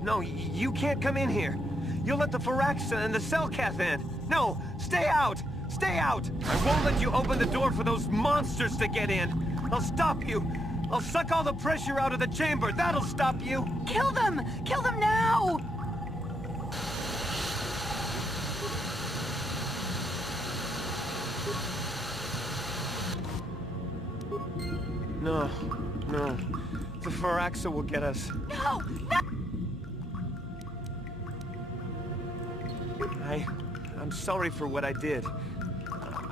No, you can't come in here. You'll let the Firaxa and the Cellcath in. No, stay out! Stay out! I won't let you open the door for those monsters to get in. I'll stop you. I'll suck all the pressure out of the chamber. That'll stop you. Kill them! Kill them now! No. The Firaxa will get us. No! I'm sorry for what I did.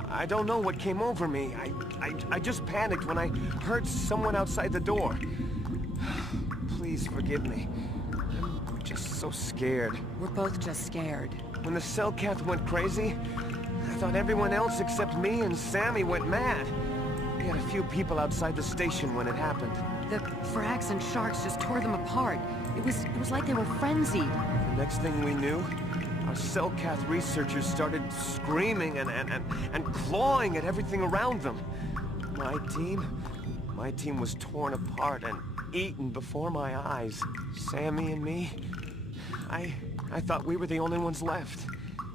I don't know what came over me. I just panicked when I heard someone outside the door. Please forgive me. I'm just so scared. We're both just scared. When the Cellcath went crazy, I thought everyone else except me and Sammy went mad. We had a few people outside the station when it happened. The frags and sharks just tore them apart. It was like they were frenzied. The next thing we knew, our Cellcath researchers started screaming and clawing at everything around them. My team was torn apart and eaten before my eyes. Sammy and me, I thought we were the only ones left.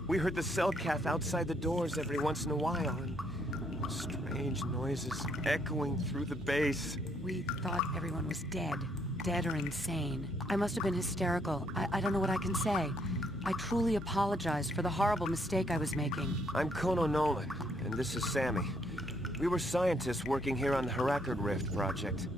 We heard the Cellcath outside the doors every once in a while, and strange noises echoing through the base. We thought everyone was dead. Dead or insane. I must have been hysterical. I don't know what I can say. I truly apologize for the horrible mistake I was making. I'm Kotor Nolan, and this is Sammy. We were scientists working here on the Harakard Rift project.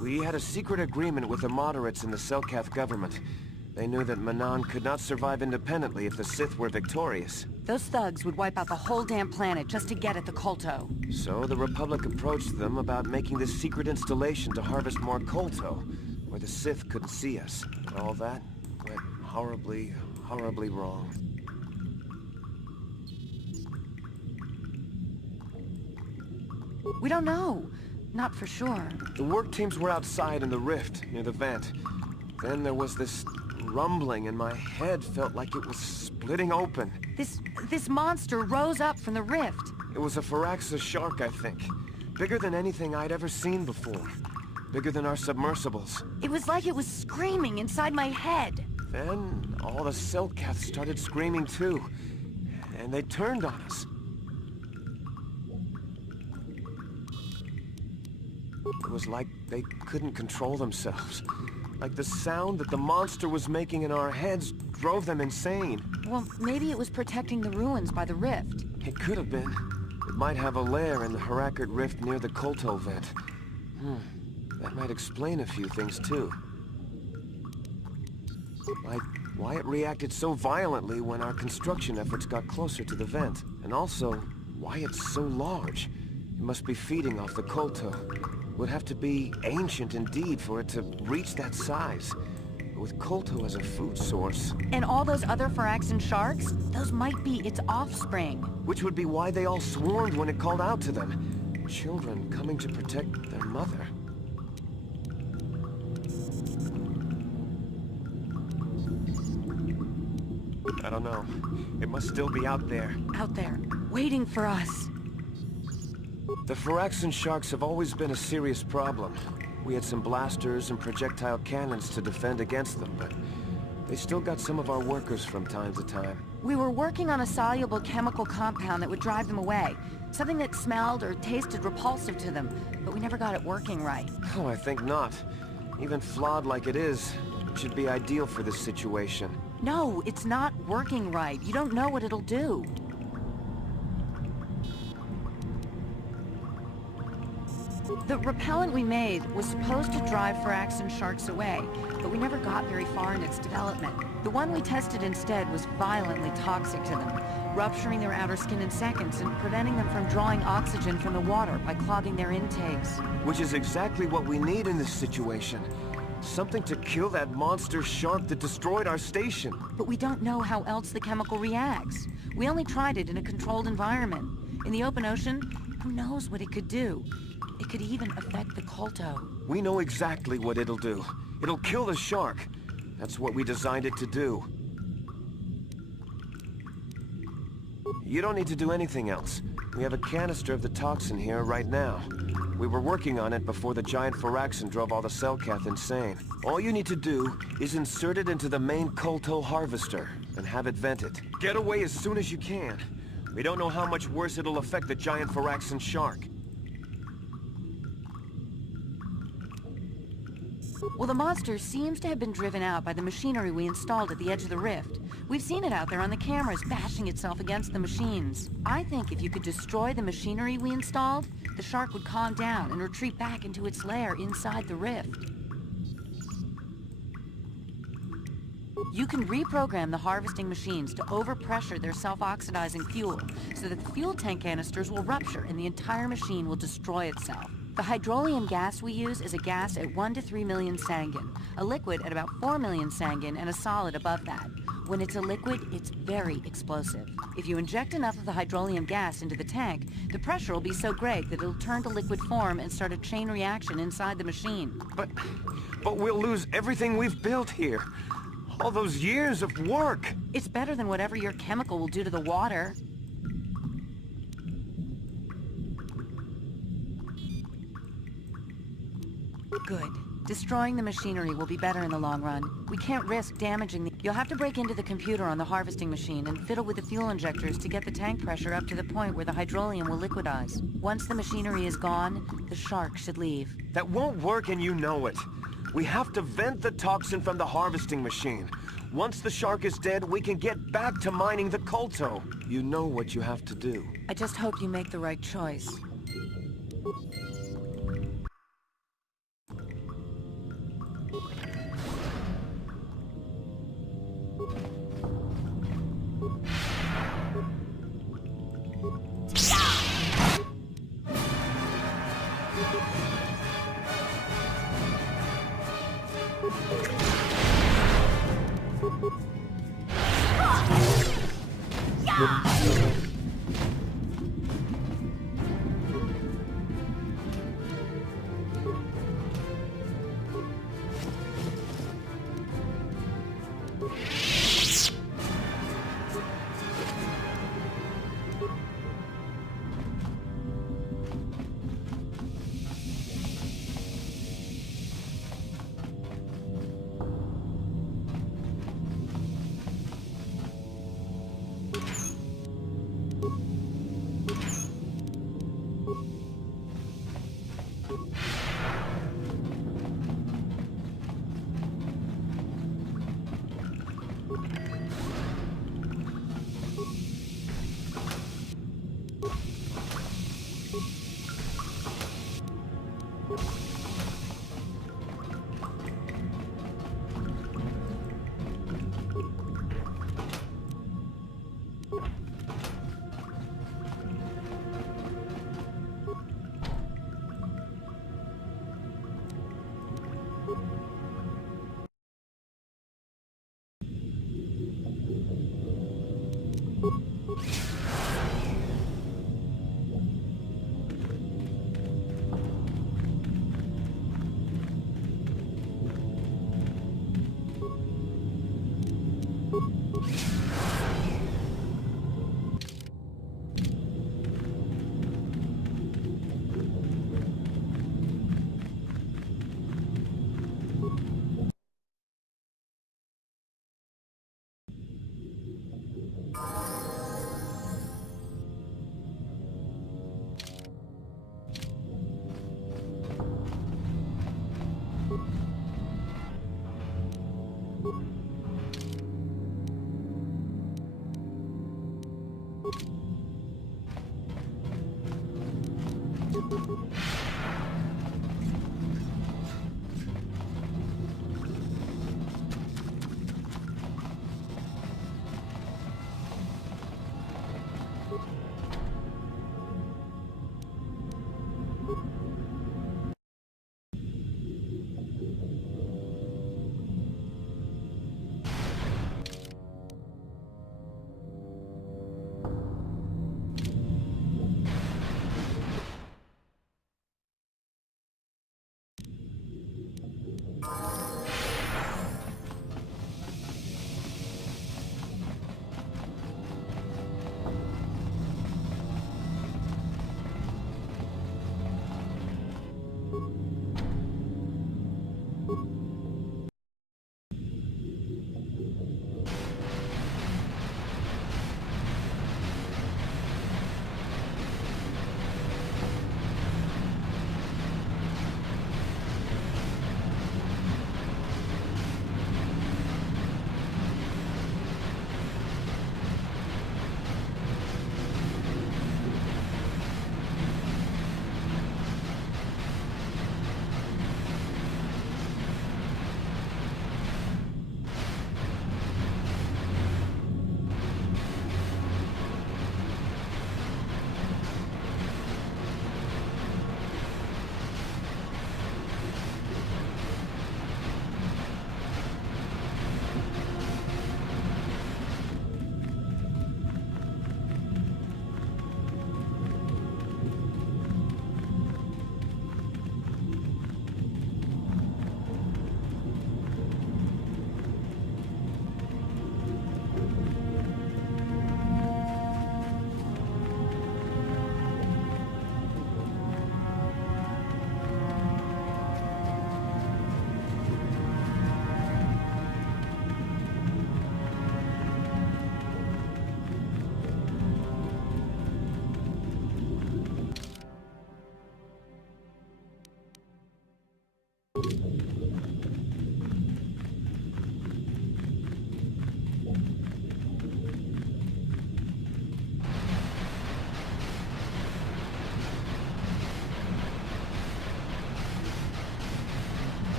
We had a secret agreement with the moderates in the Cellcath government. They knew that Manaan could not survive independently if the Sith were victorious. Those thugs would wipe out the whole damn planet just to get at the Kolto. So the Republic approached them about making this secret installation to harvest more Kolto, where the Sith couldn't see us. But all that went horribly, horribly wrong. We don't know. Not for sure. The work teams were outside in the rift, near the vent. Then there was this rumbling, and my head felt like it was splitting open. This monster rose up from the rift. It was a Firaxa shark, I think. Bigger than anything I'd ever seen before. Bigger than our submersibles. It was like it was screaming inside my head. Then all the Cellcath started screaming too. And they turned on us. It was like they couldn't control themselves. Like the sound that the monster was making in our heads drove them insane. Well, maybe it was protecting the ruins by the rift. It could have been. It might have a lair in the Harakard Rift near the Kolto vent. That might explain a few things too. Like why it reacted so violently when our construction efforts got closer to the vent. And also, why it's so large. It must be feeding off the Kotor. Would have to be ancient indeed for it to reach that size. With Kotor as a food source. And all those other Phyraxan sharks? Those might be its offspring. Which would be why they all swarmed when it called out to them. Children coming to protect their mother. I don't know. It must still be out there. Out there, waiting for us. The Phyraxan sharks have always been a serious problem. We had some blasters and projectile cannons to defend against them, but they still got some of our workers from time to time. We were working on a soluble chemical compound that would drive them away. Something that smelled or tasted repulsive to them, but we never got it working right. Oh, I think not. Even flawed like it is, it should be ideal for this situation. No, it's not working right. You don't know what it'll do. The repellent we made was supposed to drive Phyraxan sharks away, but we never got very far in its development. The one we tested instead was violently toxic to them, rupturing their outer skin in seconds and preventing them from drawing oxygen from the water by clogging their intakes. Which is exactly what we need in this situation. Something to kill that monster shark that destroyed our station. But we don't know how else the chemical reacts. We only tried it in a controlled environment. In the open ocean, who knows what it could do? It could even affect the Kotor. We know exactly what it'll do. It'll kill the shark. That's what we designed it to do. You don't need to do anything else. We have a canister of the toxin here right now. We were working on it before the giant Phyraxan drove all the Cellcath insane. All you need to do is insert it into the main Kotor harvester and have it vented. Get away as soon as you can. We don't know how much worse it'll affect the giant Phyraxan shark. Well, the monster seems to have been driven out by the machinery we installed at the edge of the rift. We've seen it out there on the cameras, bashing itself against the machines. I think if you could destroy the machinery we installed, the shark would calm down and retreat back into its lair inside the rift. You can reprogram the harvesting machines to overpressure their self-oxidizing fuel so that the fuel tank canisters will rupture and the entire machine will destroy itself. The hydrolium gas we use is a gas at 1 to 3 million sangin, a liquid at about 4 million sangin, and a solid above that. When it's a liquid, it's very explosive. If you inject enough of the hydrolium gas into the tank, the pressure will be so great that it'll turn to liquid form and start a chain reaction inside the machine. But we'll lose everything we've built here. All those years of work. It's better than whatever your chemical will do to the water. Good. Destroying the machinery will be better in the long run. We can't risk damaging the... You'll have to break into the computer on the harvesting machine and fiddle with the fuel injectors to get the tank pressure up to the point where the hydrolium will liquidize. Once the machinery is gone, the shark should leave. That won't work and you know it. We have to vent the toxin from the harvesting machine. Once the shark is dead, we can get back to mining the Kotor. You know what you have to do. I just hope you make the right choice.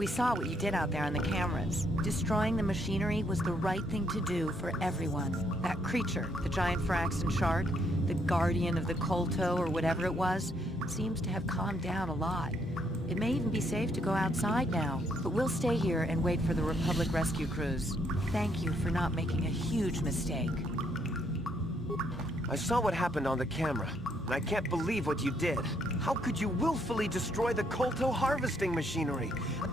We saw what you did out there on the cameras. Destroying the machinery was the right thing to do for everyone. That creature, the giant Firaxan shark, the guardian of the Kolto or whatever it was, seems to have calmed down a lot. It may even be safe to go outside now, but we'll stay here and wait for the Republic rescue crews. Thank you for not making a huge mistake. I saw what happened on the camera, and I can't believe what you did. How could you willfully destroy the Kolto harvesting machinery?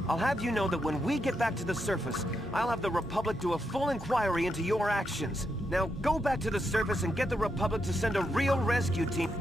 I'll have you know that when we get back to the surface, I'll have the Republic do a full inquiry into your actions. Now go back to the surface and get the Republic to send a real rescue team.